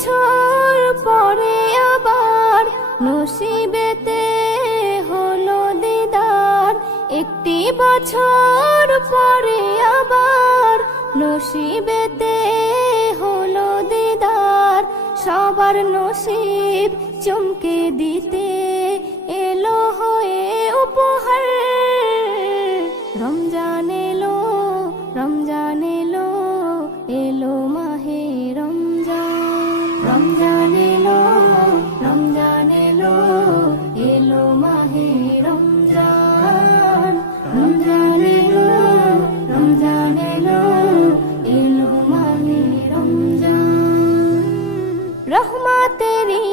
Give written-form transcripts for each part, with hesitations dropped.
বছর পরে আবার নসিবেতে হলো দিদার। একটি বছর পরে আবার নসিবেতে হলো দিদার। সবার নসিব চমকে দিতে এলো হয়ে উপহার। রমজান এলো, রমজান এলো, এলো মাহে রমজান। রমজান এলো, রমজান এলো, এলো মাহে রমজান। রমজান এলো, রমজান এলো, এলো মাহে রমজান। রহমতেরই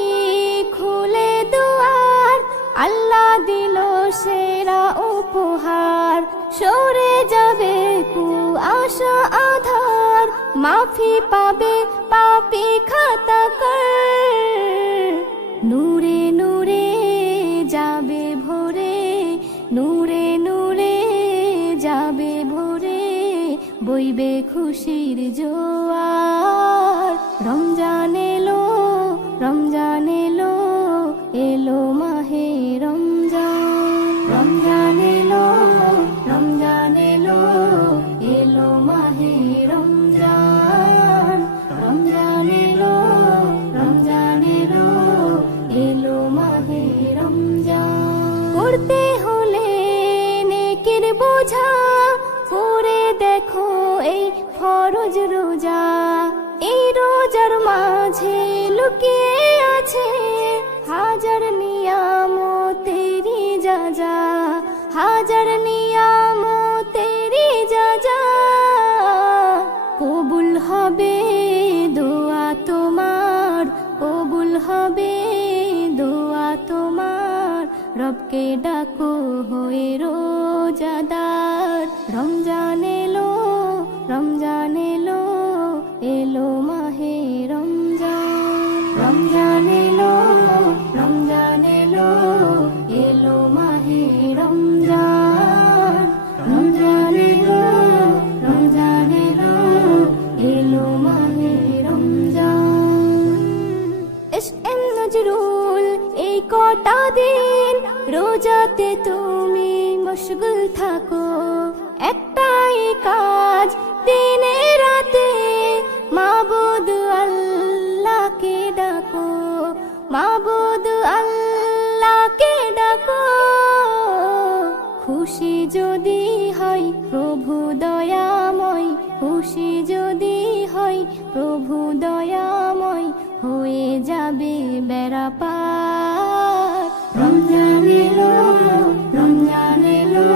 খুলে দুয়ার, আল্লাহ দিল সেরা উপহার। সরে যাবে কুয়াশা আধার, মাফি পাবে পাপী খাতাকার। নূরে নূরে যাবে ভরে, নূরে নূরে যাবে ভরে, বইবে খুশির জোয়ার। রমজান এলো, রমজান এলো, এলো মাহে রমজান। রমজান এলো, রমজান এলো, এলো মাহে রমজান। রমজান এলো, রমজান এলো, এলো মাহে রমজান। করতে হলে নেকির বোঝা, করে দেখো এই ফরজ রোজা। এই রোজার মাঝে লুকিয়ে আছে হাজার নিয়ামতেরি যাজা, হাজার নিয়ামতেরি যাজা। কবুল হবে দোয়া তোমার, কবুল হবে দোয়া তোমার। রবকে ডাকো হয়ে রোজাদার। রমজান এলো, রমজান এলো, এলো মাহে রমজান। রমজান এলো, রমজান এলো, এলো মাহে রমজান। রমজান এলো, রমজান এলো, এলো মাহে রমজান। এসএম নজরুল এই কটা দিন রোজাতে তুমি মশগুল থাকো। একটাই কাজ দিনে রাতে, মাবুদ আল্লাহকে ডাকো, মাবুদ আল্লাহকে ডাকো। খুশি যদি হয় প্রভু দয়াময়, খুশি যদি হয় প্রভু দয়াময়, হয়ে যাবে বেড়া পার। রমজান এলো, রমজান এলো,